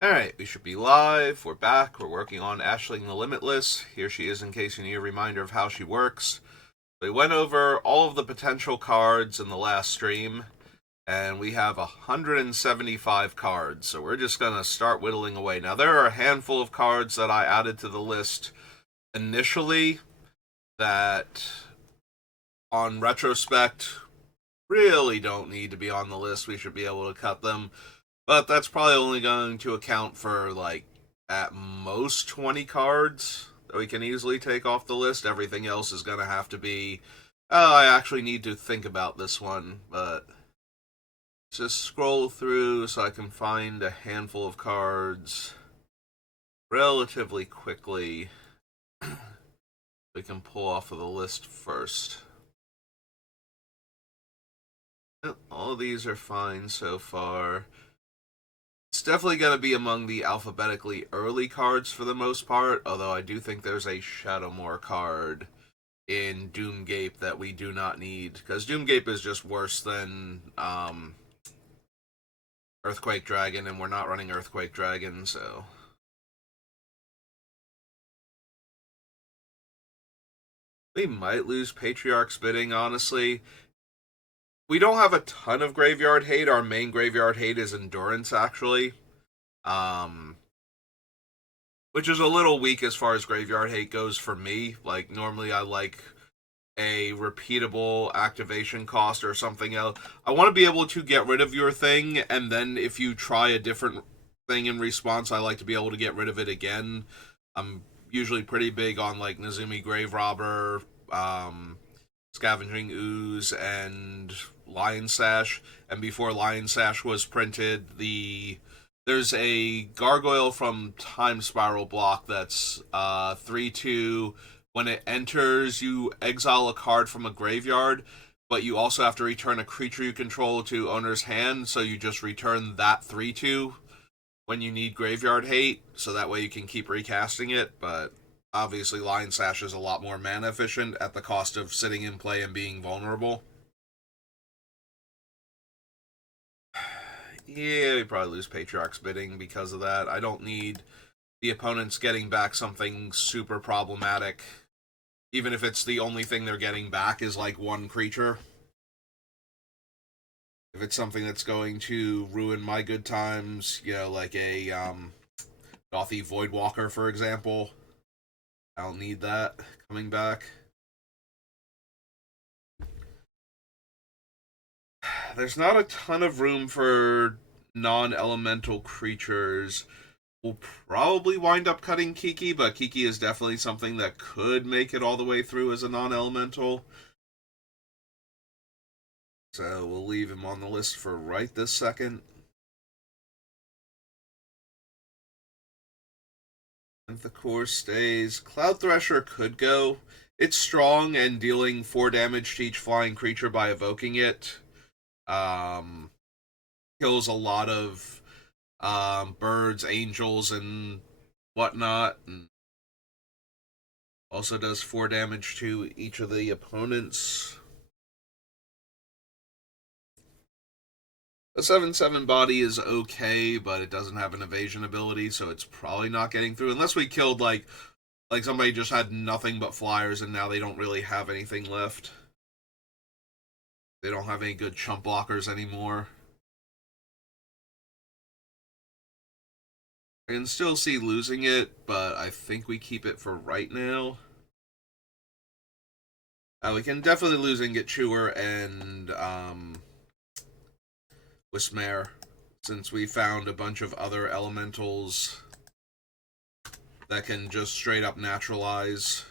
Alright, we should be live. We're back. We're working on Ashling the Limitless. Here she is in case you need a reminder of how she works. We went over all of the potential cards in the last stream, and we have 175 cards, so we're just going to start whittling away. Now, there are a handful of cards that I added to the list initially that, on retrospect, really don't need to be on the list. We should be able to cut them. But that's probably only going to account for, like, at most 20 cards that we can easily take off the list. Everything else is going to have to be, oh, I actually need to think about this one. But just scroll through so I can find a handful of cards relatively quickly. We can pull off of the list first. All of these are fine so far. It's definitely going to be among the alphabetically early cards for the most part, although I do think there's a Shadowmoor card in Doomgape that we do not need, because Doomgape is just worse than Earthquake Dragon, and we're not running Earthquake Dragon, so... We might lose Patriarch's Bidding, honestly. We don't have a ton of Graveyard Hate. Our main Graveyard Hate is Endurance, actually. Which is a little weak as far as Graveyard Hate goes for me. Like, normally I like a repeatable activation cost or something else. I want to be able to get rid of your thing, and then if you try a different thing in response, I like to be able to get rid of it again. I'm usually pretty big on, like, Nezumi Grave Robber, Scavenging Ooze, and Lion Sash. And before Lion Sash was printed, there's a gargoyle from Time Spiral block that's 3/2. When it enters, you exile a card from a graveyard, but you also have to return a creature you control to owner's hand, so you just return that 3/2 when you need Graveyard Hate, so that way you can keep recasting it. But obviously, Lion Sash is a lot more mana efficient at the cost of sitting in play and being vulnerable. Yeah, we probably lose Patriarch's Bidding because of that. I don't need the opponents getting back something super problematic, even if it's the only thing they're getting back is like one creature. If it's something that's going to ruin my good times, like a Gothy Voidwalker, for example, I don't need that coming back. There's not a ton of room for non-elemental creatures. We'll probably wind up cutting Kiki, but Kiki is definitely something that could make it all the way through as a non-elemental. So we'll leave him on the list for right this second. And the core stays. Cloud Thresher could go. It's strong and dealing 4 damage to each flying creature by evoking it. Kills a lot of birds, angels, and whatnot. And also does 4 damage to each of the opponents. A 7/7 body is okay, but it doesn't have an evasion ability, so it's probably not getting through. Unless we killed, like somebody just had nothing but flyers and now they don't really have anything left. They don't have any good chump blockers anymore. I can still see losing it, but I think we keep it for right now. We can definitely lose and get Chewer and Wismare, since we found a bunch of other elementals that can just straight up naturalize.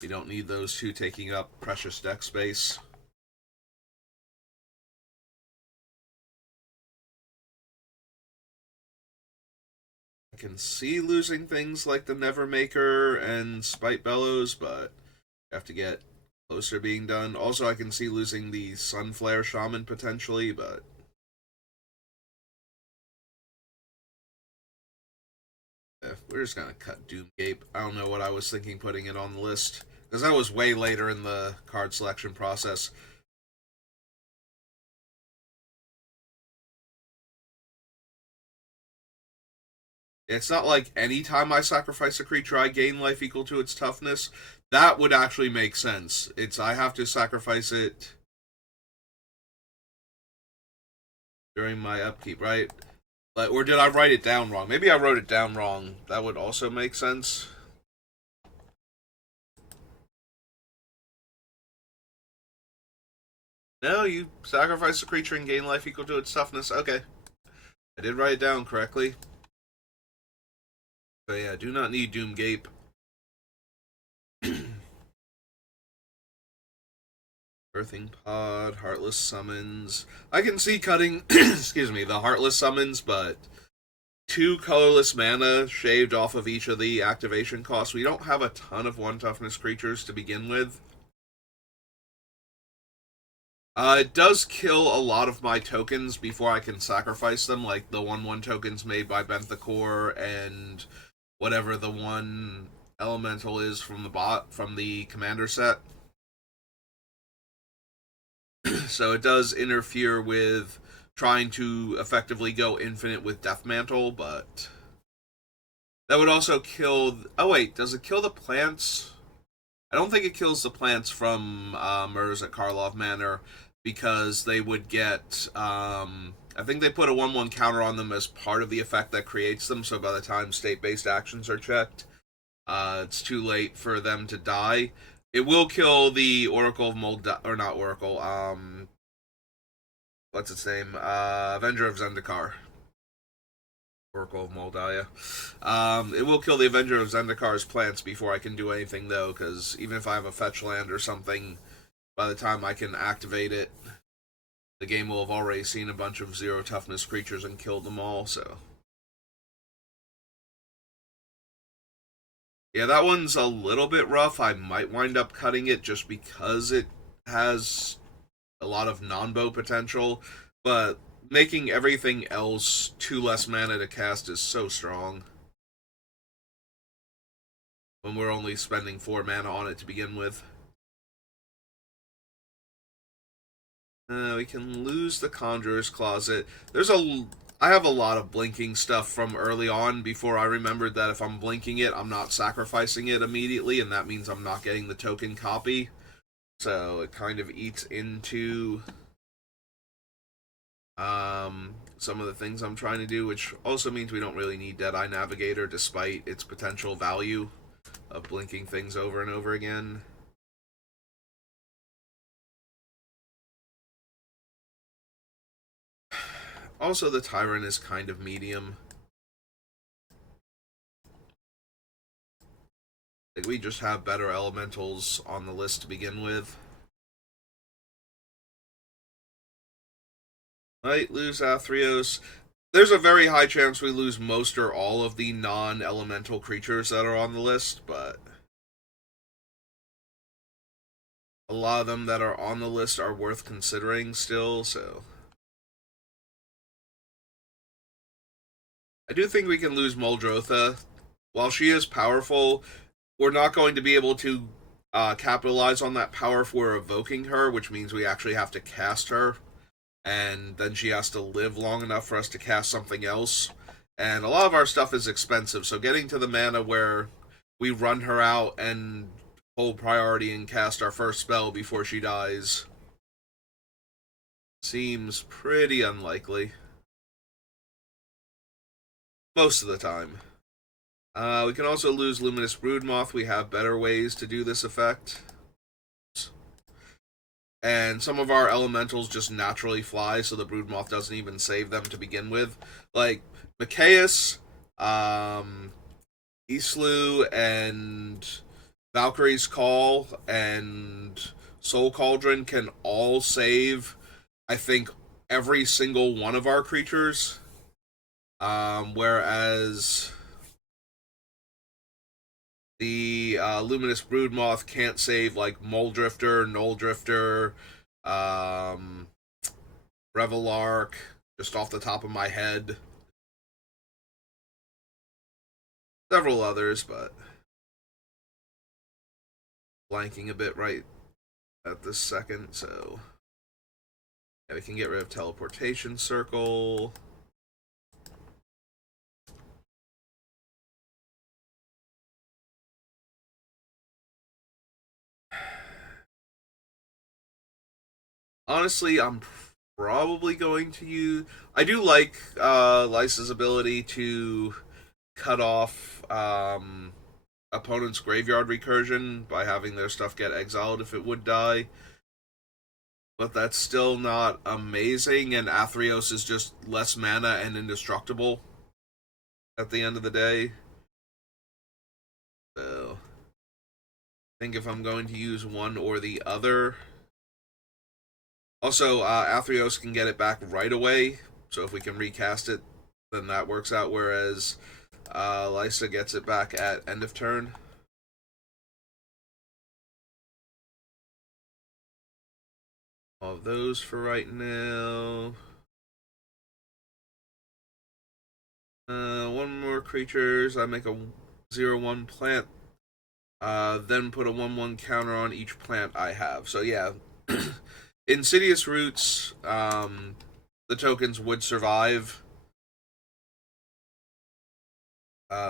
We don't need those two taking up precious deck space. I can see losing things like the Nevermaker and Spite Bellows, but I have to get closer being done. Also, I can see losing the Sunflare Shaman potentially, but yeah, we're just gonna cut Doomgape. I don't know what I was thinking putting it on the list, because that was way later in the card selection process. It's not like any time I sacrifice a creature, I gain life equal to its toughness. That would actually make sense. It's I have to sacrifice it during my upkeep, right? Like, or did I write it down wrong? Maybe I wrote it down wrong. That would also make sense. No, you sacrifice a creature and gain life equal to its toughness. Okay. I did write it down correctly. But yeah, do not need Doomgape. Birthing Pod, Heartless Summons. I can see cutting, excuse me, the Heartless Summons, but 2 colorless mana shaved off of each of the activation costs. We don't have a ton of 1 toughness creatures to begin with. It does kill a lot of my tokens before I can sacrifice them, like the 1/1 tokens made by Benthacor and whatever the 1 elemental is from the commander set. So it does interfere with trying to effectively go infinite with Death Mantle, but that would also kill. Oh wait, does it kill the plants? I don't think it kills the plants from Murs at Karlov Manor because they would get. I think they put a 1/1 counter on them as part of the effect that creates them. So by the time state-based actions are checked, it's too late for them to die. It will kill the Oracle of or not Oracle. What's its name? Avenger of Zendikar. Oracle of Moldiah. It will kill the Avenger of Zendikar's plants before I can do anything, though, because even if I have a fetch land or something, by the time I can activate it, the game will have already seen a bunch of 0 toughness creatures and killed them all, so. Yeah, that one's a little bit rough. I might wind up cutting it just because it has a lot of non-bow potential, but making everything else 2 less mana to cast is so strong when we're only spending 4 mana on it to begin with. We can lose the Conjurer's Closet. I have a lot of blinking stuff from early on before I remembered that if I'm blinking it, I'm not sacrificing it immediately, and that means I'm not getting the token copy. So it kind of eats into some of the things I'm trying to do, which also means we don't really need Deadeye Navigator despite its potential value of blinking things over and over again. Also, the Tyrant is kind of medium. Like, we just have better elementals on the list to begin with. Might lose Athreos. There's a very high chance we lose most or all of the non-elemental creatures that are on the list, but a lot of them that are on the list are worth considering still, so. I do think we can lose Muldrotha. While she is powerful, we're not going to be able to capitalize on that power if we're evoking her, which means we actually have to cast her, and then she has to live long enough for us to cast something else. And a lot of our stuff is expensive, so getting to the mana where we run her out and hold priority and cast our first spell before she dies seems pretty unlikely. Most of the time. We can also lose Luminous Broodmoth. We have better ways to do this effect. And some of our elementals just naturally fly, so the Broodmoth doesn't even save them to begin with. Like, Mikaeus, Islu, and Valkyrie's Call, and Soul Cauldron can all save, I think, every single one of our creatures. Whereas the Luminous Broodmoth can't save like Moldrifter, Nulldrifter, Revelark, just off the top of my head. Several others, but blanking a bit right at this second, so yeah, we can get rid of Teleportation Circle. Honestly, I'm probably going to use. I do like Lysa's ability to cut off opponent's graveyard recursion by having their stuff get exiled if it would die. But that's still not amazing, and Athreos is just less mana and indestructible at the end of the day. So, I think if I'm going to use one or the other. Also, Athreos can get it back right away, so if we can recast it, then that works out, whereas Lysa gets it back at end of turn. All of those for right now. One more creatures. I make a 0/1 plant. Then put a 1/1 counter on each plant I have. So yeah, Insidious Roots. The tokens would survive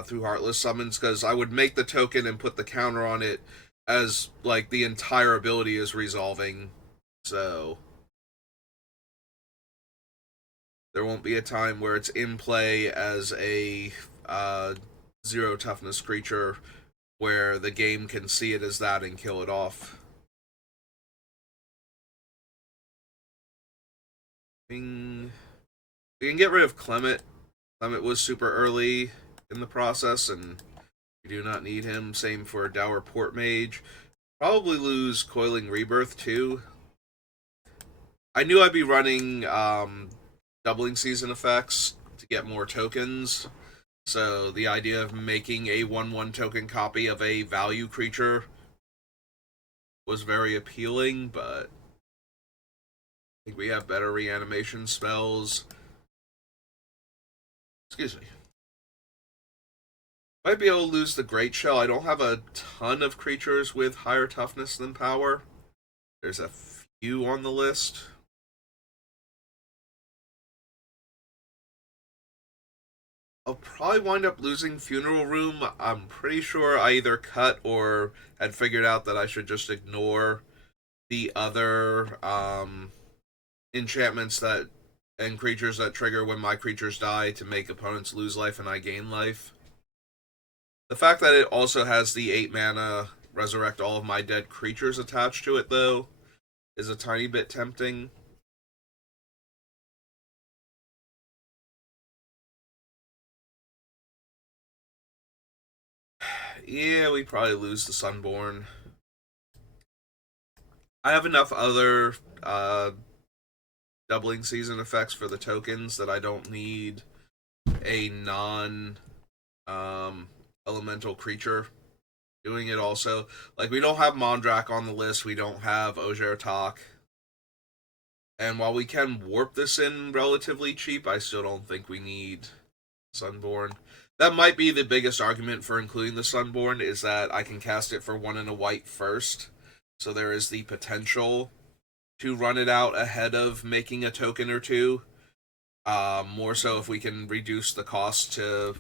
through Heartless Summons because I would make the token and put the counter on it as like the entire ability is resolving. So there won't be a time where it's in play as a 0 toughness creature where the game can see it as that and kill it off. We can get rid of Clement. Clement was super early in the process, and we do not need him. Same for Dour Port Mage. Probably lose Coiling Rebirth too. I knew I'd be running doubling season effects to get more tokens. So the idea of making a 1/1 token copy of a value creature was very appealing, but I think we have better reanimation spells. Excuse me. Might be able to lose the Great Shell. I don't have a ton of creatures with higher toughness than power. There's a few on the list. I'll probably wind up losing Funeral Room. I'm pretty sure I either cut or had figured out that I should just ignore the other enchantments that and creatures that trigger when my creatures die to make opponents lose life and I gain life. The fact that it also has the 8 mana resurrect all of my dead creatures attached to it, though, is a tiny bit tempting. Yeah, we probably lose the Sunborn. I have enough other doubling season effects for the tokens that I don't need a non elemental creature doing it also. Like, we don't have Mondrak on the list, we don't have Ojer Tak. And while we can warp this in relatively cheap, I still don't think we need Sunborn. That might be the biggest argument for including the Sunborn, is that I can cast it for 1 and a white first. So there is the potential to run it out ahead of making a token or two. More so if we can reduce the cost to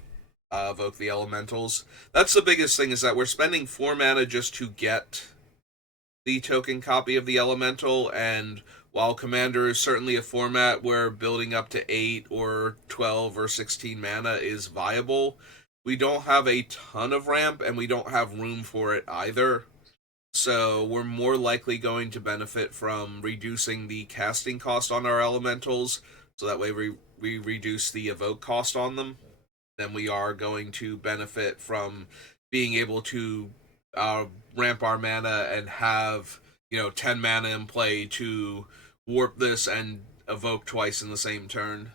evoke the elementals. That's the biggest thing, is that we're spending 4 mana just to get the token copy of the elemental, and while Commander is certainly a format where building up to 8 or 12 or 16 mana is viable, we don't have a ton of ramp and we don't have room for it either. So we're more likely going to benefit from reducing the casting cost on our elementals, so that way we reduce the evoke cost on them. Then we are going to benefit from being able to uh, ramp our mana and have 10 mana in play to warp this and evoke twice in the same turn.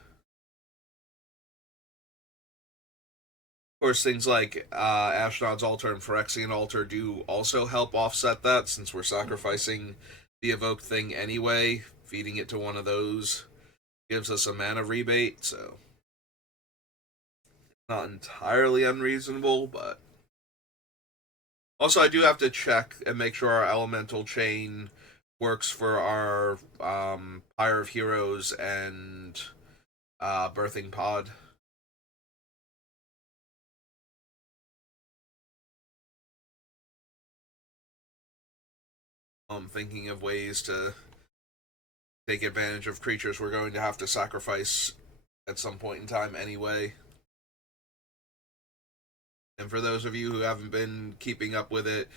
Of course, things like Ashnod's Altar and Phyrexian Altar do also help offset that, since we're sacrificing the evoke thing anyway. Feeding it to one of those gives us a mana rebate, so not entirely unreasonable, but also I do have to check and make sure our elemental chain works for our Pyre of Heroes and Birthing Pod. I'm thinking of ways to take advantage of creatures we're going to have to sacrifice at some point in time anyway. And for those of you who haven't been keeping up with it,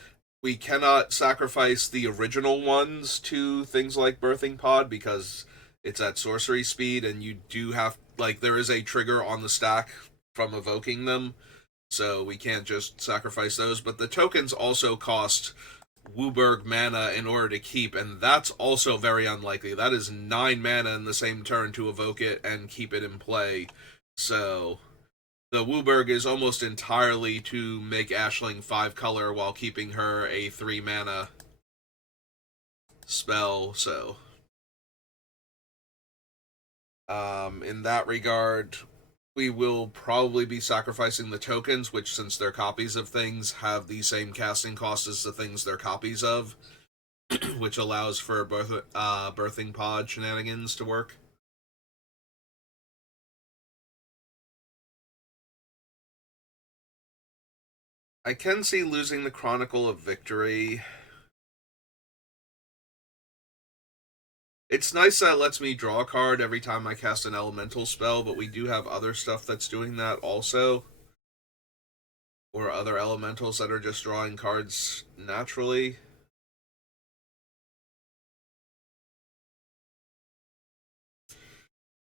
we cannot sacrifice the original ones to things like Birthing Pod because it's at sorcery speed, and you do have, like, there is a trigger on the stack from evoking them, so we can't just sacrifice those. But the tokens also cost Wooburg mana in order to keep, and that's also very unlikely. That is 9 mana in the same turn to evoke it and keep it in play. So the Wooburg is almost entirely to make Ashling 5 color while keeping her a 3 mana spell, so in that regard, we will probably be sacrificing the tokens, which, since they're copies of things, have the same casting cost as the things they're copies of, which allows for Birthing Pod shenanigans to work. I can see losing the Chronicle of Victory. It's nice that it lets me draw a card every time I cast an elemental spell, but we do have other stuff that's doing that also. Or other elementals that are just drawing cards naturally.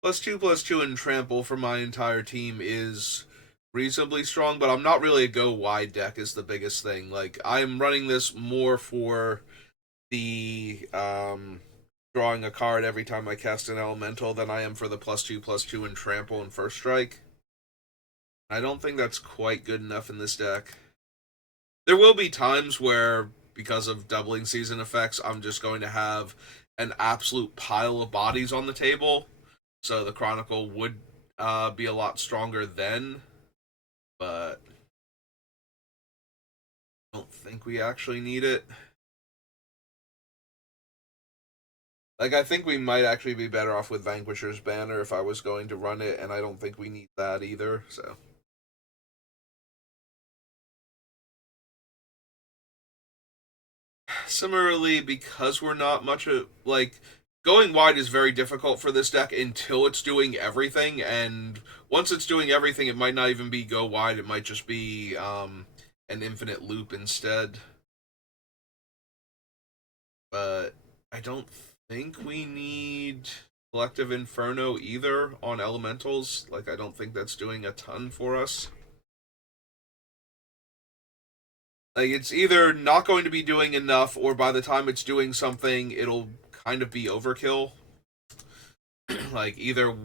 +2/+2 and Trample for my entire team is reasonably strong, but I'm not really a go wide deck is the biggest thing. Like, I'm running this more for the drawing a card every time I cast an elemental than I am for the +2/+2 and Trample and First Strike. I don't think that's quite good enough in this deck. There will be times where, because of doubling season effects, I'm just going to have an absolute pile of bodies on the table, so the Chronicle would be a lot stronger then, but I don't think we actually need it. Like, I think we might actually be better off with Vanquisher's Banner if I was going to run it, and I don't think we need that either, so. Similarly, because we're not much of, like, going wide is very difficult for this deck until it's doing everything, and once it's doing everything, it might not even be go wide, it might just be an infinite loop instead. But I don't think we need Collective Inferno either on elementals. Like, I don't think that's doing a ton for us. Like, it's either not going to be doing enough, or by the time it's doing something, it'll kind of be overkill. Like, either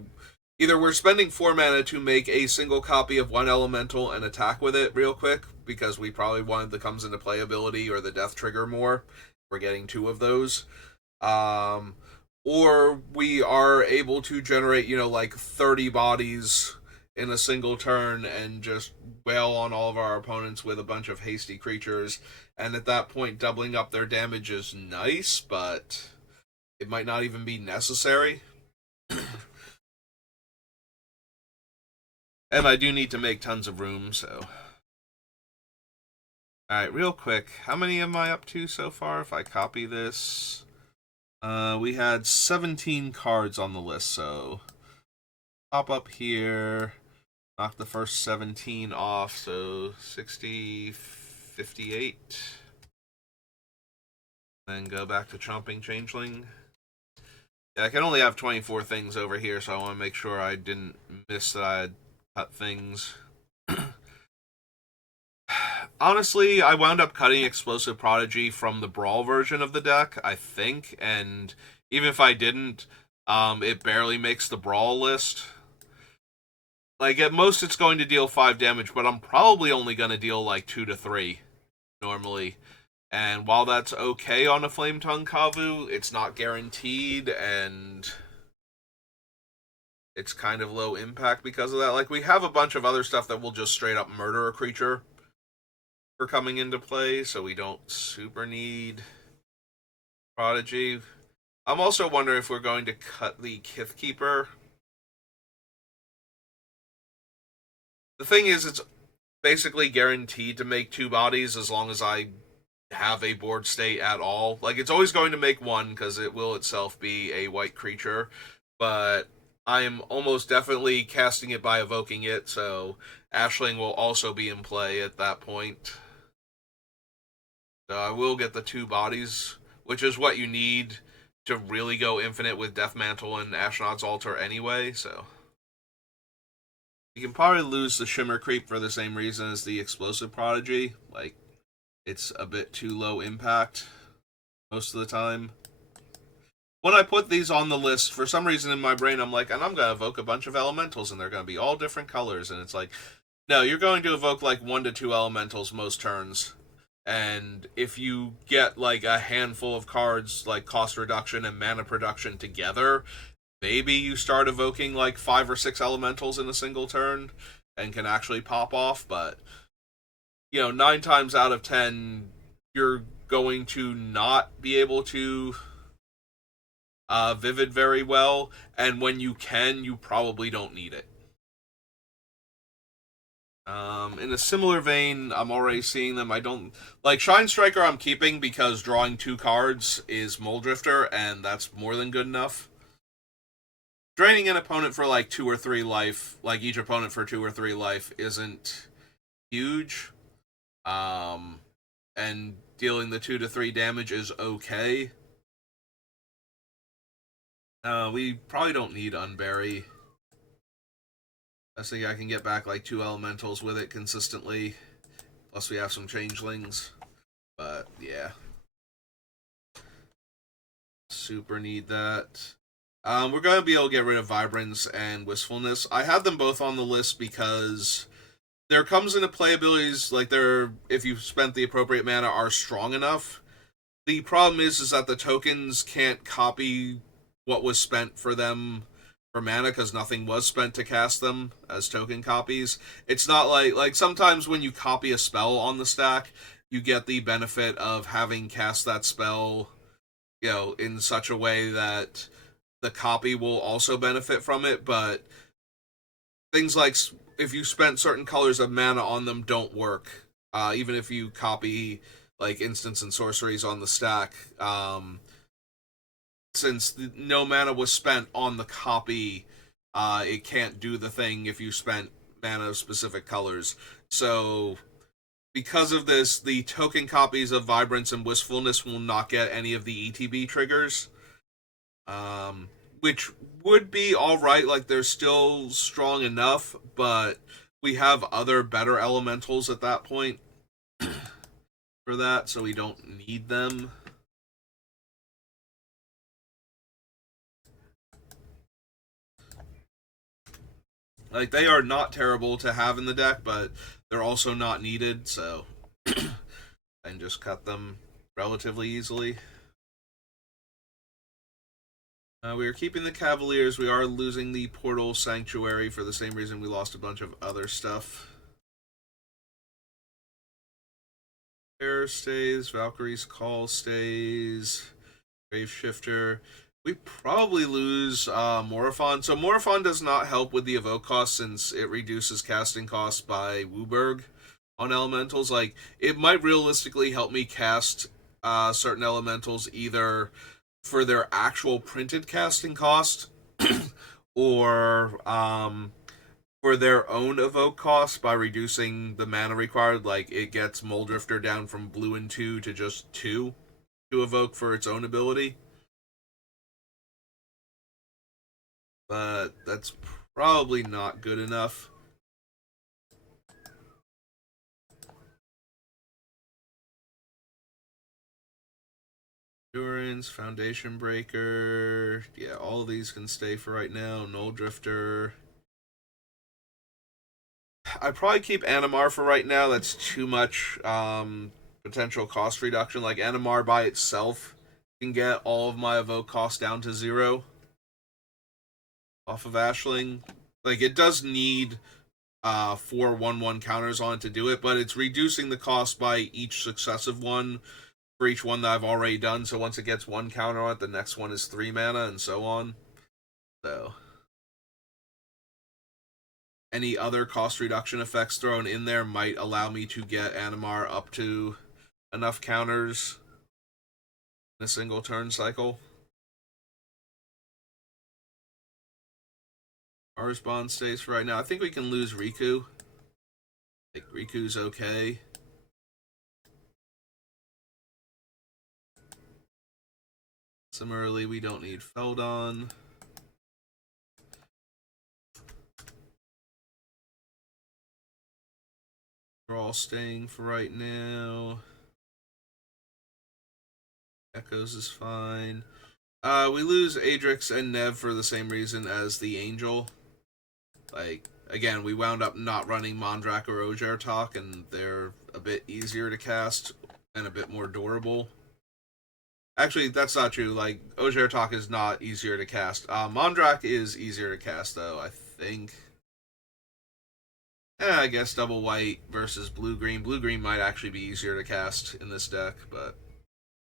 we're spending 4 mana to make a single copy of one elemental and attack with it real quick, because we probably wanted the comes into play ability or the death trigger more. We're getting 2 of those. Or we are able to generate, like 30 bodies in a single turn and just wail on all of our opponents with a bunch of hasty creatures. And at that point, doubling up their damage is nice, but it might not even be necessary. And I do need to make tons of room, so. Alright, real quick, how many am I up to so far if I copy this? We had 17 cards on the list, so pop up here, knock the first 17 off, so 60, 58. Then go back to Chomping Changeling. Yeah, I can only have 24 things over here, so I want to make sure I didn't miss that I had cut things. Honestly, I wound up cutting Explosive Prodigy from the Brawl version of the deck, I think, and even if I didn't, it barely makes the Brawl list. Like, at most it's going to deal 5 damage, but I'm probably only going to deal like 2 to 3, normally. And while that's okay on a Flame Tongue Kavu, it's not guaranteed, and it's kind of low impact because of that. Like, we have a bunch of other stuff that will just straight up murder a creature for coming into play, so we don't super need Prodigy. I'm also wondering if we're going to cut the Kithkeeper. The thing is, it's basically guaranteed to make 2 bodies as long as I have a board state at all. Like, it's always going to make one because it will itself be a white creature, but I'm almost definitely casting it by evoking it, so Ashling will also be in play at that point. So I will get the 2 bodies, which is what you need to really go infinite with Death Mantle and Ashnod's Altar anyway, so. You can probably lose the Shimmer Creep for the same reason as the Explosive Prodigy. Like, it's a bit too low impact most of the time. When I put these on the list, for some reason in my brain, I'm like, and I'm going to evoke a bunch of elementals, and they're going to be all different colors. And it's like, no, you're going to evoke like 1 to 2 elementals most turns. And if you get like a handful of cards, like cost reduction and mana production together, maybe you start evoking like 5 or 6 elementals in a single turn and can actually pop off. But, 9 times out of 10, you're going to not be able to Vivid very well, and when you can, you probably don't need it. In a similar vein, I'm already seeing them. I don't like Shine Striker. I'm keeping because drawing 2 cards is Moldrifter, and that's more than good enough. Draining an opponent for like 2 or 3 life, like each opponent for 2 or 3 life, isn't huge. And dealing the 2 to 3 damage is okay. We probably don't need Unbury. I think I can get back like 2 elementals with it consistently. Plus we have some changelings. But yeah. Super need that. We're going to be able to get rid of Vibrance and Wistfulness. I had them both on the list because there comes into play abilities like they're, if you've spent the appropriate mana, are strong enough. The problem is that the tokens can't copy what was spent for them for mana because nothing was spent to cast them as token copies. It's not like sometimes when you copy a spell on the stack, you get the benefit of having cast that spell, in such a way that the copy will also benefit from it, but things like if you spent certain colors of mana on them don't work. Even if you copy like instants and sorceries on the stack, since no mana was spent on the copy, it can't do the thing if you spent mana of specific colors. So, because of this, the token copies of Vibrance and Wistfulness will not get any of the ETB triggers, which would be alright, like they're still strong enough, but we have other better elementals at that point for that, so we don't need them. Like, they are not terrible to have in the deck, but they're also not needed, so I can just cut them relatively easily. We are keeping the Cavaliers. We are losing the Portal Sanctuary for the same reason we lost a bunch of other stuff. Terror stays, Valkyrie's Call stays, Grave Shifter. We probably lose Morophon. So Morophon does not help with the evoke cost since it reduces casting costs by Wooburg on elementals. Like, it might realistically help me cast certain elementals either for their actual printed casting cost or for their own evoke cost by reducing the mana required. Like, it gets Moldrifter down from blue and 2 to just 2 to evoke for its own ability. But that's probably not good enough. Endurance, Foundation Breaker. Yeah, all of these can stay for right now. Null Drifter. I'd probably keep Animar for right now. That's too much potential cost reduction. Like, Animar by itself can get all of my evoke cost down to 0 off of Ashling. Like, it does need 4 1/1 counters on it to do it, but it's reducing the cost by each successive one for each one that I've already done. So once it gets 1 counter on it, the next one is 3 mana, and so on. So any other cost reduction effects thrown in there might allow me to get Animar up to enough counters in a single turn cycle. Our response stays for right now. I think we can lose Riku. Like, Riku's okay. Similarly, we don't need Feldon. We're all staying for right now. Echoes is fine. We lose Adrix and Nev for the same reason as the Angel. Like, again, we wound up not running Mondrak or Ojer Talk, and they're a bit easier to cast and a bit more durable. Actually, that's not true. Like, Ojer Talk is not easier to cast. Mondrak is easier to cast, though, I think. Yeah, I guess double white versus blue-green. Blue-green might actually be easier to cast in this deck, but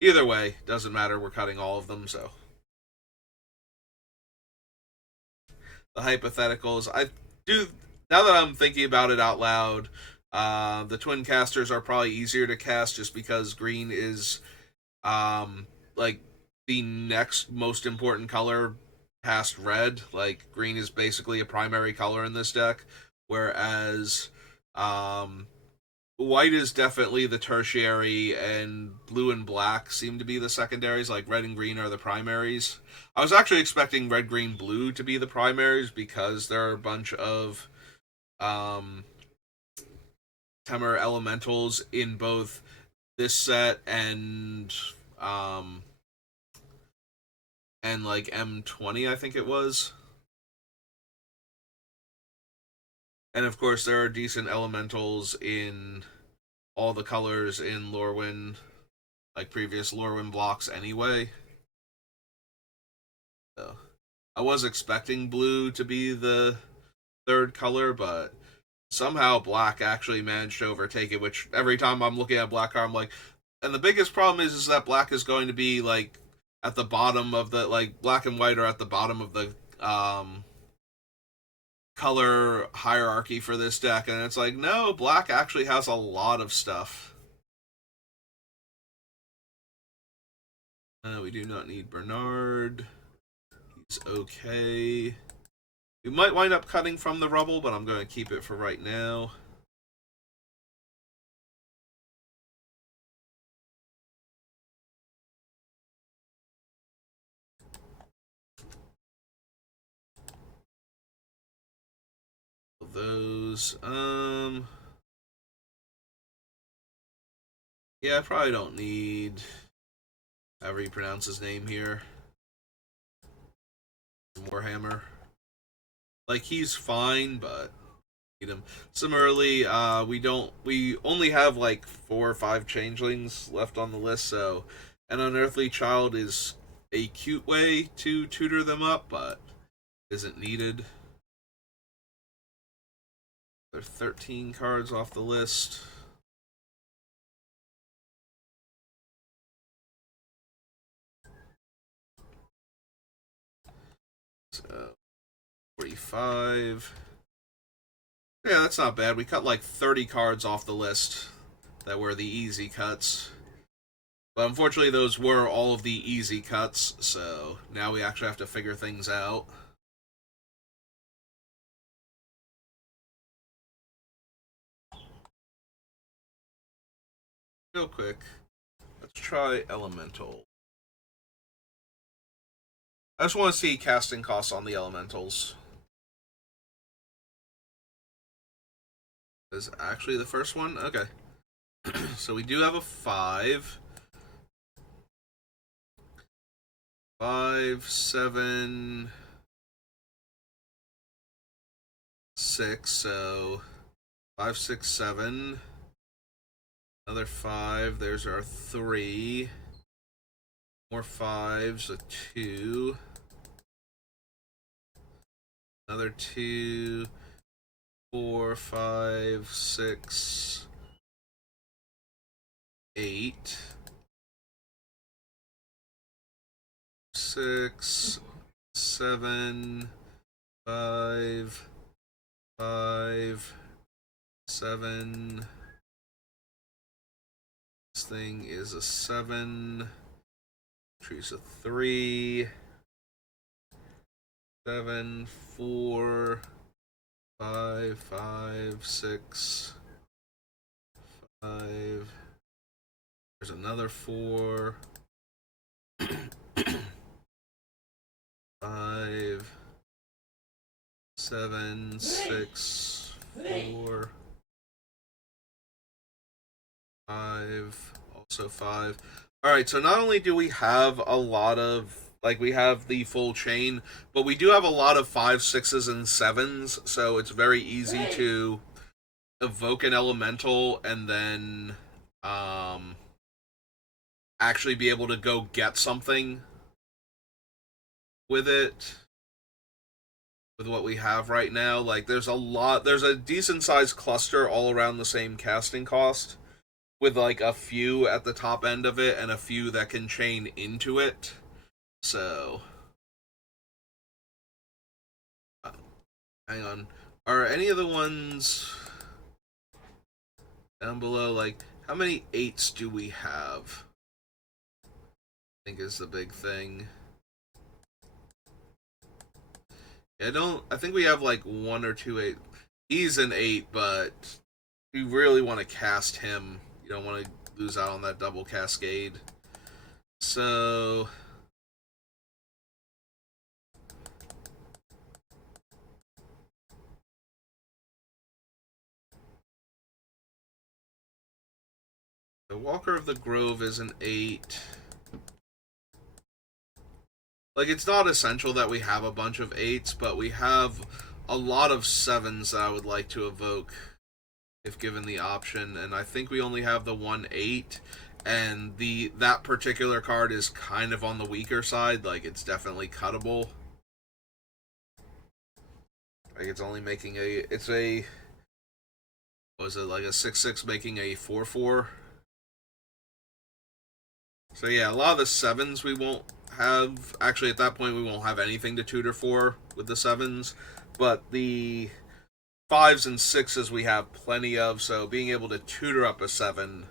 either way, doesn't matter. We're cutting all of them, so. The hypotheticals. I do, now that I'm thinking about it out loud, the twin casters are probably easier to cast just because green is like the next most important color past red. Like, green is basically a primary color in this deck, whereas white is definitely the tertiary, and blue and black seem to be the secondaries. Like, red and green are the primaries. I was actually expecting red, green, blue to be the primaries because there are a bunch of Temur elementals in both this set and like M20, I think it was. And of course, there are decent elementals in all the colors in Lorwyn, like previous Lorwyn blocks anyway. So, I was expecting blue to be the third color, but somehow black actually managed to overtake it, which every time I'm looking at black, I'm like, and the biggest problem is that black is going to be like at the bottom of the, like, black and white are at the bottom of the color hierarchy for this deck, and it's like, no, black actually has a lot of stuff. We do not need Bernard. He's okay. We might wind up cutting from the rubble, but I'm going to keep it for right now. Those, yeah, I probably don't need however you pronounce his name here. Warhammer. Like, he's fine, but need him. Similarly, we only have like 4 or 5 changelings left on the list, so an unearthly child is a cute way to tutor them up, but isn't needed. There are 13 cards off the list. So 45. Yeah, that's not bad. We cut like 30 cards off the list that were the easy cuts. But unfortunately, those were all of the easy cuts, so now we actually have to figure things out. Real quick, let's try Elemental. I just want to see casting costs on the Elementals. Is actually the first one? Okay. So we do have a 5. 5, 7, 6, so 5, 6, 7. Another 5, there's our 3. More 5s, a 2. Another 2. 4, 5, 6, 8. 6, 7, 5, 5, 7, This thing is a 7. Tree's a 3. 7, 4, 5, 5, 6, 5. There's another 4. 5, 7, 6, 4, 5, also 5. Alright, so not only do we have a lot of, like, we have the full chain, but we do have a lot of 5s, 6s, and 7s, so it's very easy to evoke an elemental and then actually be able to go get something with it, with what we have right now. Like, there's a decent sized cluster all around the same casting cost, with like a few at the top end of it and a few that can chain into it. So, hang on. Are any of the ones down below, like, how many 8s do we have? I think is the big thing. I think we have like 1 or 2 8. He's an 8, but you really want to cast him. You don't want to lose out on that double cascade. So the Walker of the Grove is an 8. Like, it's not essential that we have a bunch of 8s, but we have a lot of 7s that I would like to evoke if given the option, and I think we only have the 1 8, and that particular card is kind of on the weaker side. Like, it's definitely cuttable. Like, it's only making was it like a 6/6 making a 4/4? So yeah, a lot of the 7s we won't have. Actually, at that point, we won't have anything to tutor for with the 7s. But the 5s and 6s we have plenty of, so being able to tutor up a 7.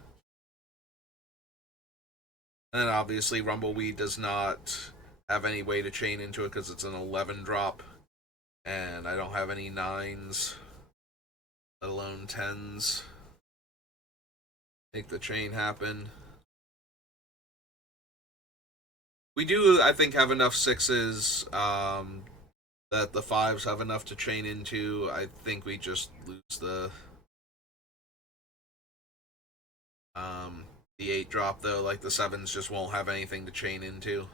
And obviously, Rumbleweed does not have any way to chain into it because it's an 11 drop. And I don't have any 9s, let alone 10s. Make the chain happen. We do, I think, have enough 6s that the 5s have enough to chain into. I think we just lose the 8 drop, though. Like, the 7s just won't have anything to chain into.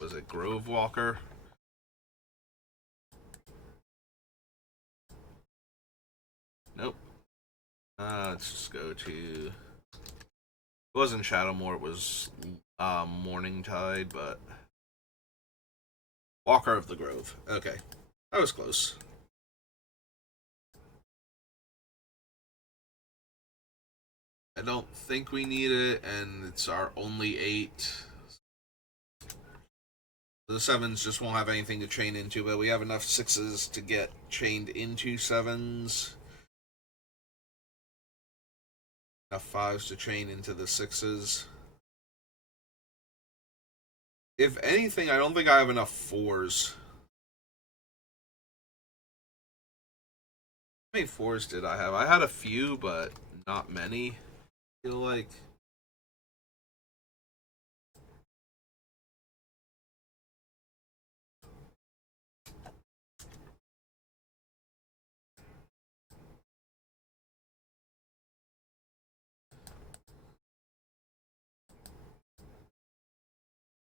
Was it Grove Walker? Nope. Let's just go to... It wasn't Shadowmoor, it was Morningtide, but... Walker of the Grove. Okay. That was close. I don't think we need it, and it's our only 8. The 7s just won't have anything to chain into, but we have enough 6s to get chained into 7s. Enough 5s to chain into the 6s. If anything, I don't think I have enough 4s. How many 4s did I have? I had a few, but not many. I feel like...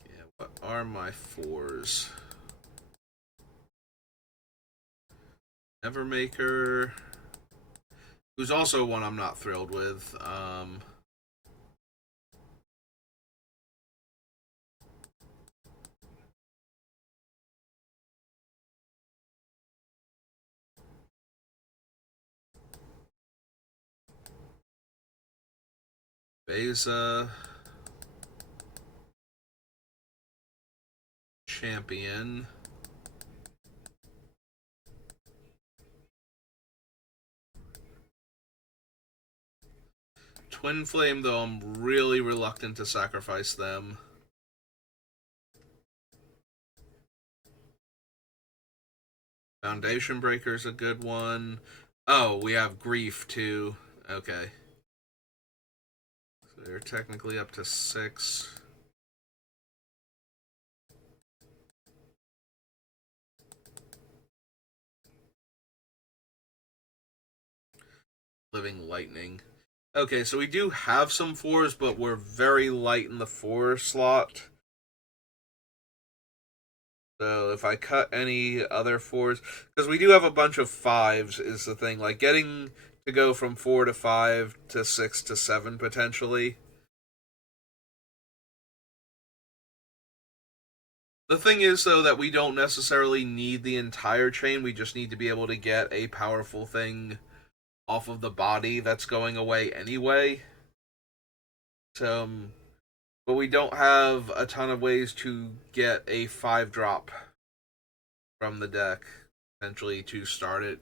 Yeah, what are my 4s? Nevermaker, who's also one I'm not thrilled with. Beza, champion. Twin Flame, though, I'm really reluctant to sacrifice them. Foundation Breaker's a good one. Oh, we have Grief, too. Okay. So they're technically up to 6. Living Lightning. Okay, so we do have some 4s, but we're very light in the 4 slot. So if I cut any other 4s, because we do have a bunch of 5s is the thing. Like getting to go from 4 to 5 to 6 to 7 potentially. The thing is, though, that we don't necessarily need the entire chain. We just need to be able to get a powerful thing off of the body that's going away anyway. So, but we don't have a ton of ways to get a 5-drop from the deck, potentially, to start it.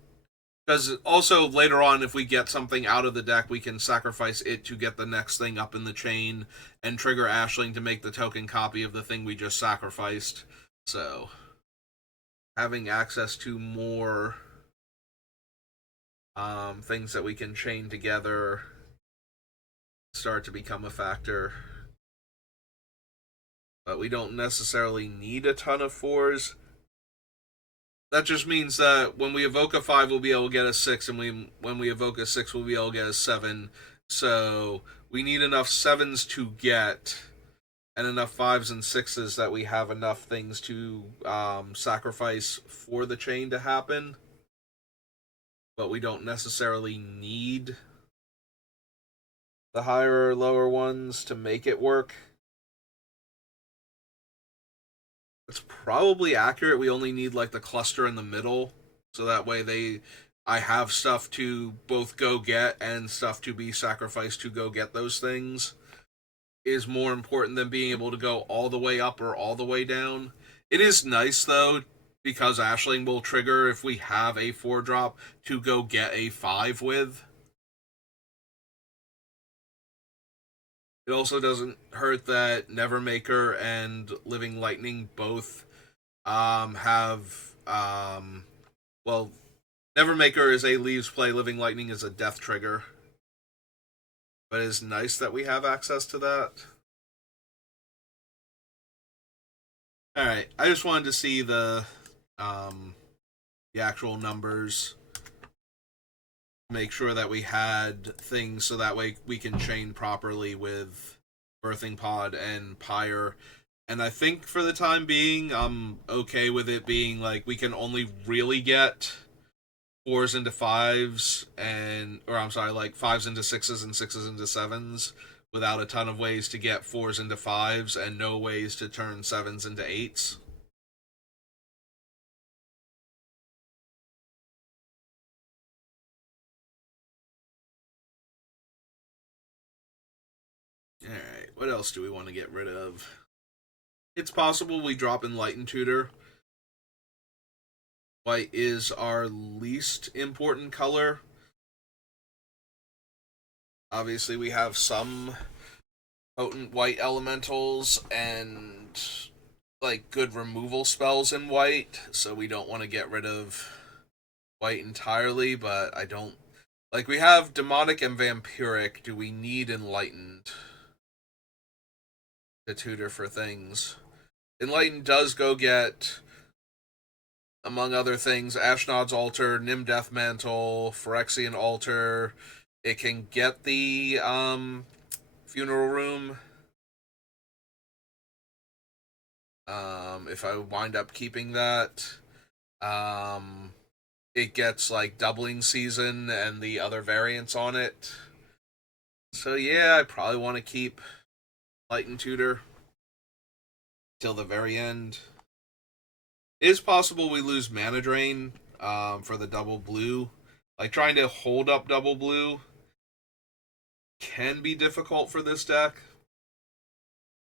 Because also, later on, if we get something out of the deck, we can sacrifice it to get the next thing up in the chain and trigger Ashling to make the token copy of the thing we just sacrificed. So, having access to more things that we can chain together start to become a factor. But we don't necessarily need a ton of 4s. That just means that when we evoke a 5, we'll be able to get a 6, and when we evoke a 6, we'll be able to get a 7. So we need enough 7s to get, and enough 5s and 6s that we have enough things to sacrifice for the chain to happen. But we don't necessarily need the higher or lower ones to make it work. It's probably accurate. We only need like the cluster in the middle, so that way I have stuff to both go get and stuff to be sacrificed to go get those things is more important than being able to go all the way up or all the way down. It is nice though, because Ashling will trigger if we have a 4-drop to go get a 5 with. It also doesn't hurt that Nevermaker and Living Lightning both have well, Nevermaker is a leaves play, Living Lightning is a death trigger. But it's nice that we have access to that. Alright, I just wanted to see the actual numbers. Make sure that we had things so that way we can chain properly with Birthing Pod and Pyre. And I think for the time being, I'm okay with it being like we can only really get 4s into 5s like 5s into 6s and 6s into 7s without a ton of ways to get 4s into 5s and no ways to turn 7s into 8s. Alright, what else do we want to get rid of? It's possible we drop Enlightened Tutor. White is our least important color. Obviously, we have some potent white elementals and like good removal spells in white, so we don't want to get rid of white entirely, but I don't like we have demonic and vampiric. Do we need enlightened to tutor for things? Enlightened does go get, among other things, Ashnod's Altar, Nim Deathmantle, Phyrexian Altar. It can get the Funeral Room. If I wind up keeping that, it gets like Doubling Season and the other variants on it. So yeah, I probably want to keep Light and Tutor till the very end. It is possible we lose Mana Drain for the double blue. Like trying to hold up double blue can be difficult for this deck.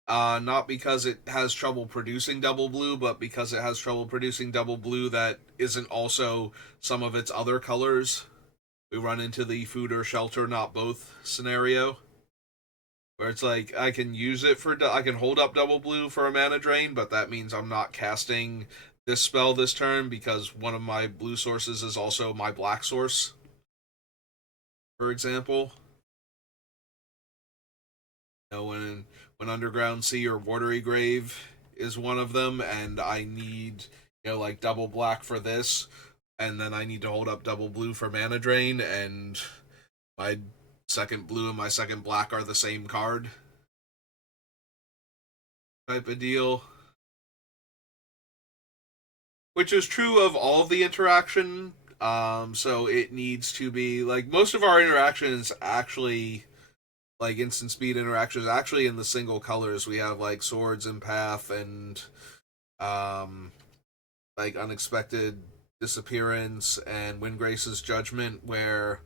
Not because it has trouble producing double blue, but because it has trouble producing double blue that isn't also some of its other colors. We run into the food or shelter, not both scenario, where it's like I can use it for I can hold up double blue for a mana drain, but that means I'm not casting this spell this turn because one of my blue sources is also my black source, for example. You know, when Underground Sea or Watery Grave is one of them, and I need, like double black for this, and then I need to hold up double blue for mana drain, and my second blue and my second black are the same card type of deal. Which is true of all of the interaction. So it needs to be like most of our interactions actually like instant speed interactions actually in the single colors. We have like swords and path and um like unexpected disappearance and Windgrace's judgment where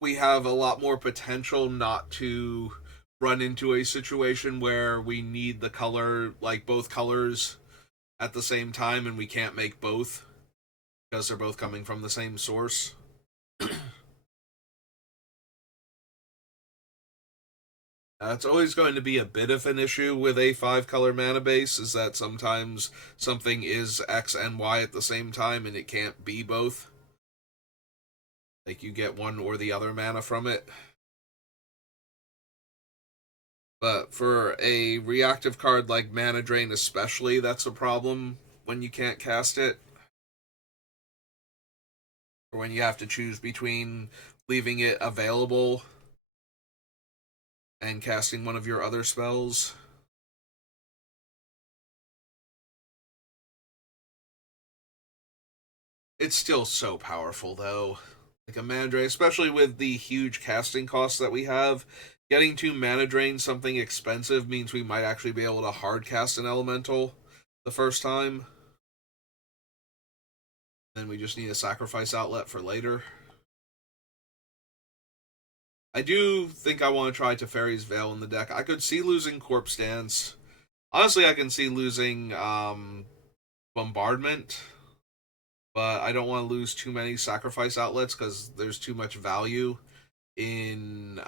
we have a lot more potential not to run into a situation where we need the color like both colors at the same time and we can't make both because they're both coming from the same source. It's always going to be a bit of an issue with a 5 color mana base, is that sometimes something is X and Y at the same time and it can't be both. Like you get one or the other mana from it. But for a reactive card like Mana Drain, especially, that's a problem when you can't cast it. Or when you have to choose between leaving it available and casting one of your other spells. It's still so powerful, though. Like a Mana Drain, especially with the huge casting costs that we have, getting to Mana Drain something expensive means we might actually be able to hard cast an Elemental the first time. Then we just need a sacrifice outlet for later. I do think I want to try Teferi's Veil in the deck. I could see losing Corpse Dance. Honestly, I can see losing Bombardment, but I don't want to lose too many sacrifice outlets because there's too much value in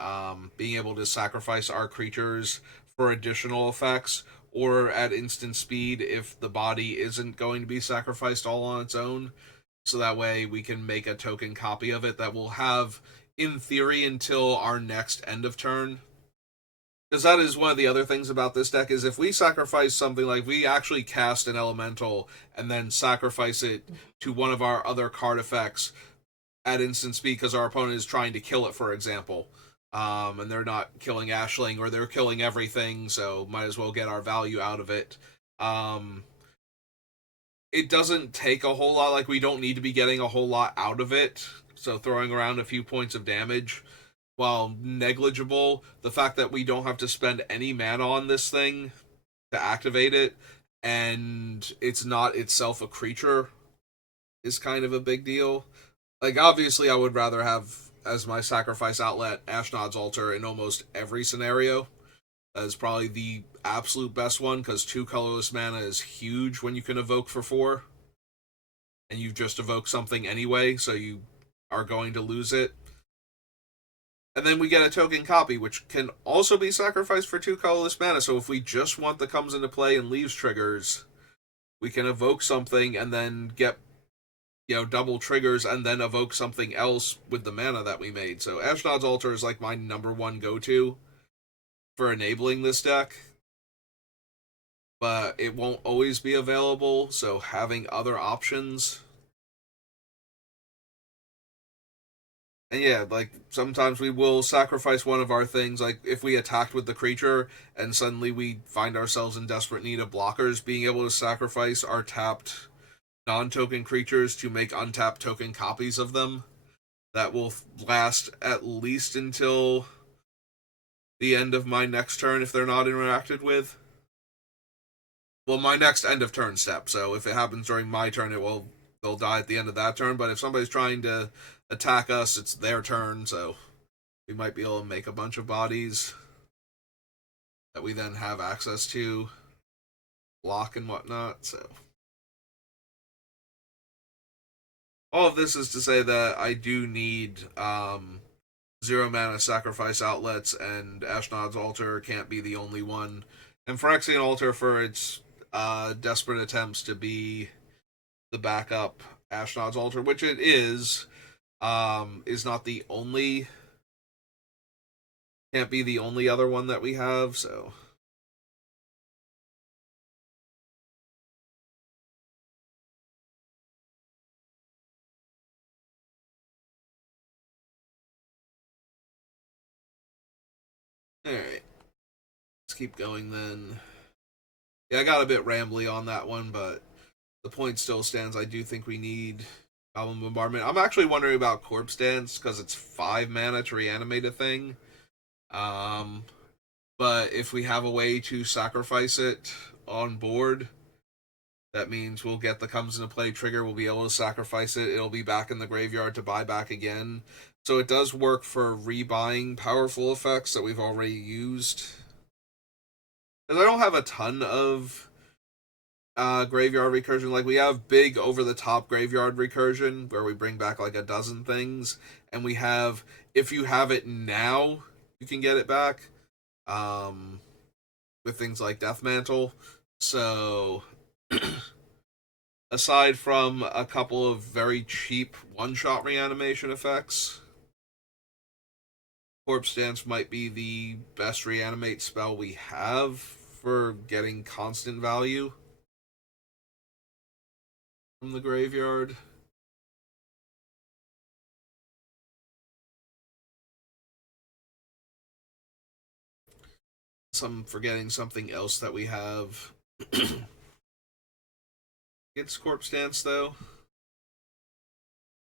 being able to sacrifice our creatures for additional effects or at instant speed if the body isn't going to be sacrificed all on its own. So that way we can make a token copy of it that will have, in theory, until our next end of turn. Because that is one of the other things about this deck is if we sacrifice something like we actually cast an elemental and then sacrifice it to one of our other card effects at instant speed because our opponent is trying to kill it, for example, and they're not killing Ashling or they're killing everything, so might as well get our value out of it. It doesn't take a whole lot. Like we don't need to be getting a whole lot out of it. So throwing around a few points of damage, while negligible, the fact that we don't have to spend any mana on this thing to activate it, and it's not itself a creature, is kind of a big deal. Like obviously, I would rather have as my sacrifice outlet Ashnod's Altar in almost every scenario. That is probably the absolute best one because 2 colorless mana is huge when you can evoke for 4, and you've just evoked something anyway, so you are going to lose it. And then we get a token copy, which can also be sacrificed for 2 colorless mana. So if we just want the comes into play and leaves triggers, we can evoke something and then get double triggers and then evoke something else with the mana that we made. So Ashnod's Altar is like my number one go-to for enabling this deck, but it won't always be available, so having other options. And yeah, like sometimes we will sacrifice one of our things, like if we attacked with the creature and suddenly we find ourselves in desperate need of blockers, being able to sacrifice our tapped non-token creatures to make untapped token copies of them that will last at least until the end of my next turn if they're not interacted with. Well, my next end of turn step. So if it happens during my turn, they'll die at the end of that turn. But if somebody's trying to attack us, it's their turn, so we might be able to make a bunch of bodies. that we then have access to, block and whatnot. So all of this is to say that I do need 0 mana sacrifice outlets, and Ashnod's Altar can't be the only one. And Phyrexian Altar, for its desperate attempts to be the backup Ashnod's Altar, which it is not the only, can't be the only other one that we have, so. Alright. Let's keep going then. Yeah, I got a bit rambly on that one, but the point still stands. I do think we need Goblin Bombardment. I'm actually wondering about Corpse Dance, because it's 5 mana to reanimate a thing. But if we have a way to sacrifice it on board, that means we'll get the comes into play trigger, we'll be able to sacrifice it, it'll be back in the graveyard to buy back again. So it does work for rebuying powerful effects that we've already used. Because I don't have a ton of graveyard recursion. Like, we have big over-the-top graveyard recursion, where we bring back like a dozen things, and we have, if you have it now, you can get it back, with things like Death Mantle. So, aside from a couple of very cheap one-shot reanimation effects, Corpse Dance might be the best reanimate spell we have for getting constant value from the graveyard. I'm forgetting something else that we have. It's Corpse Dance, though.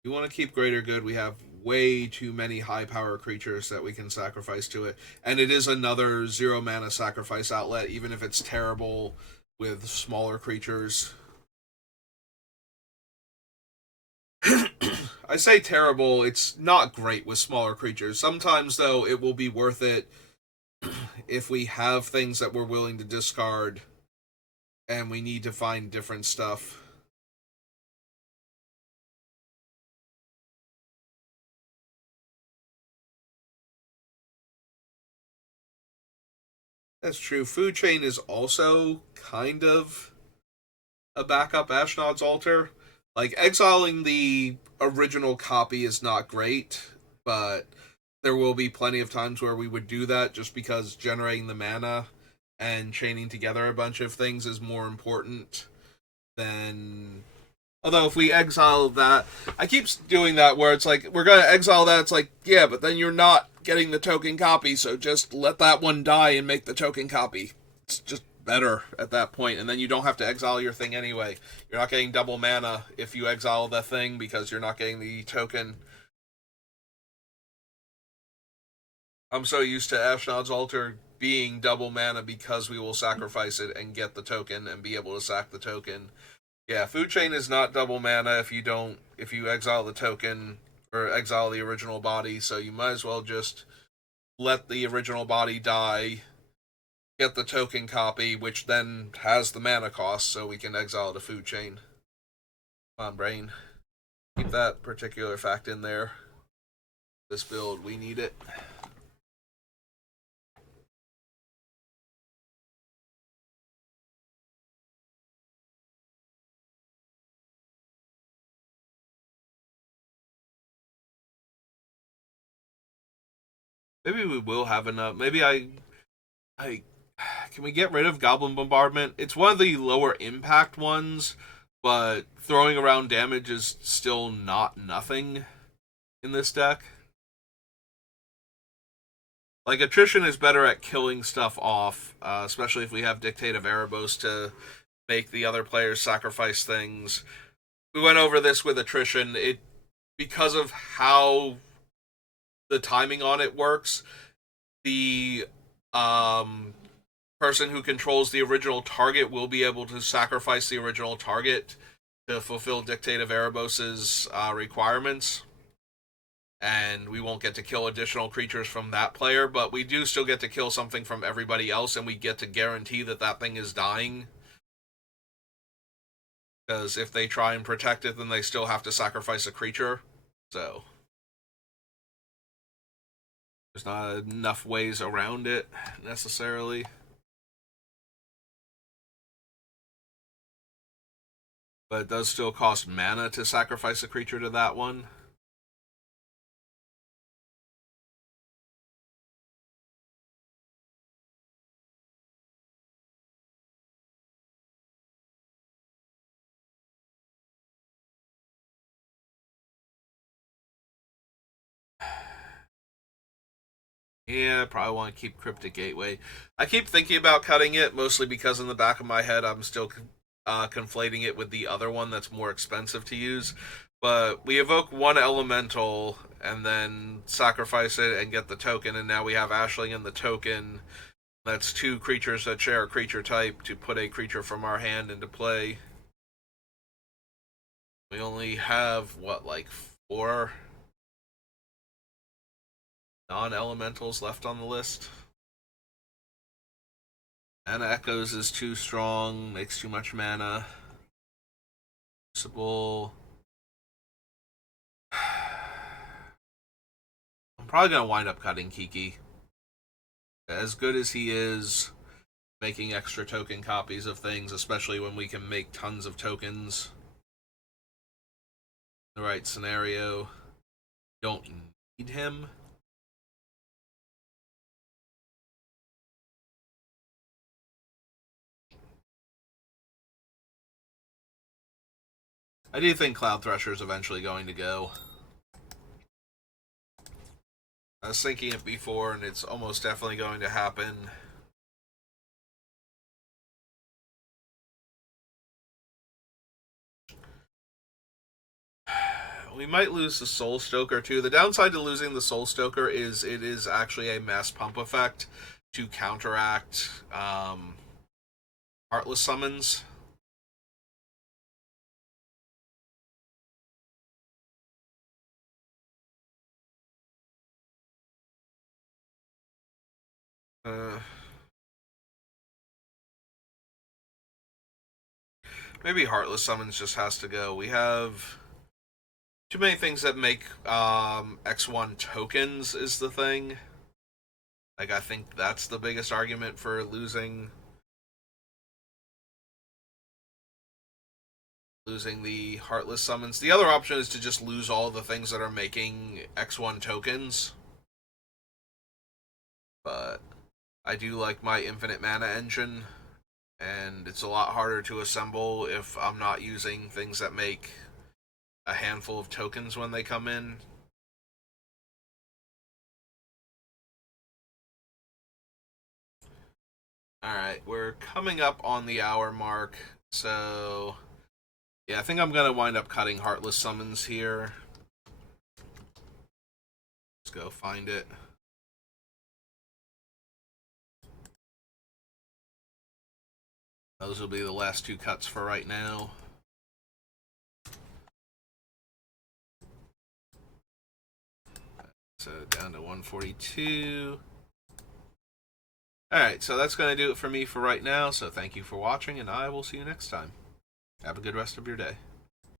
You want to keep Greater Good, we have way too many high power creatures that we can sacrifice to it. And it is another 0 mana sacrifice outlet, even if it's terrible with smaller creatures. I say terrible, it's not great with smaller creatures. Sometimes, though, it will be worth it if we have things that we're willing to discard and we need to find different stuff. That's true. Food Chain is also kind of a backup Ashnod's Altar. Like, exiling the original copy is not great, but there will be plenty of times where we would do that, just because generating the mana and chaining together a bunch of things is more important than... Although, if we exile that... I keep doing that where it's like, we're going to exile that, it's like, yeah, but then you're not getting the token copy, so just let that one die and make the token copy. It's just better at that point, and then you don't have to exile your thing anyway. You're not getting double mana if you exile the thing, because you're not getting the token. I'm so used to Ashnod's Altar being double mana because we will sacrifice it and get the token and be able to sack the token. Yeah, Food Chain is not double mana if you exile the token or exile the original body, so you might as well just let the original body die, get the token copy, which then has the mana cost, so we can exile the Food Chain. Come on, brain. Keep that particular fact in there. This build, we need it. Maybe we will have enough. Maybe I can we get rid of Goblin Bombardment? It's one of the lower impact ones, but throwing around damage is still not nothing in this deck. Like, Attrition is better at killing stuff off, especially if we have Dictate of Erebos to make the other players sacrifice things. We went over this with Attrition. Because of how the timing on it works, the person who controls the original target will be able to sacrifice the original target to fulfill Dictate of Erebos' requirements. and we won't get to kill additional creatures from that player, but we do still get to kill something from everybody else, and we get to guarantee that that thing is dying. Because if they try and protect it, then they still have to sacrifice a creature. So there's not enough ways around it, necessarily. But it does still cost mana to sacrifice a creature to that one. Yeah, I probably want to keep Cryptic Gateway. I keep thinking about cutting it, mostly because in the back of my head I'm still conflating it with the other one that's more expensive to use. But we evoke one elemental and then sacrifice it and get the token, and now we have Ashling and the token. That's two creatures that share a creature type to put a creature from our hand into play. We only have, what, like 4 non-elementals left on the list. Mana Echoes is too strong, makes too much mana. Crucible. I'm probably going to wind up cutting Kiki. As good as he is making extra token copies of things, especially when we can make tons of tokens in the right scenario, don't need him. I do think Cloud Thresher is eventually going to go. I was thinking it before, and it's almost definitely going to happen. We might lose the Soul Stoker too. The downside to losing the Soul Stoker is it is actually a mass pump effect to counteract Heartless Summons. Maybe Heartless Summons just has to go. We have too many things that make X1 tokens is the thing. Like, I think that's the biggest argument for losing the Heartless Summons. The other option is to just lose all the things that are making X1 tokens. But I do like my infinite mana engine, and it's a lot harder to assemble if I'm not using things that make a handful of tokens when they come in. Alright, we're coming up on the hour mark, so yeah, I think I'm going to wind up cutting Heartless Summons here. Let's go find it. Those will be the last 2 cuts for right now. So down to 142. Alright, so that's going to do it for me for right now. So thank you for watching, and I will see you next time. Have a good rest of your day.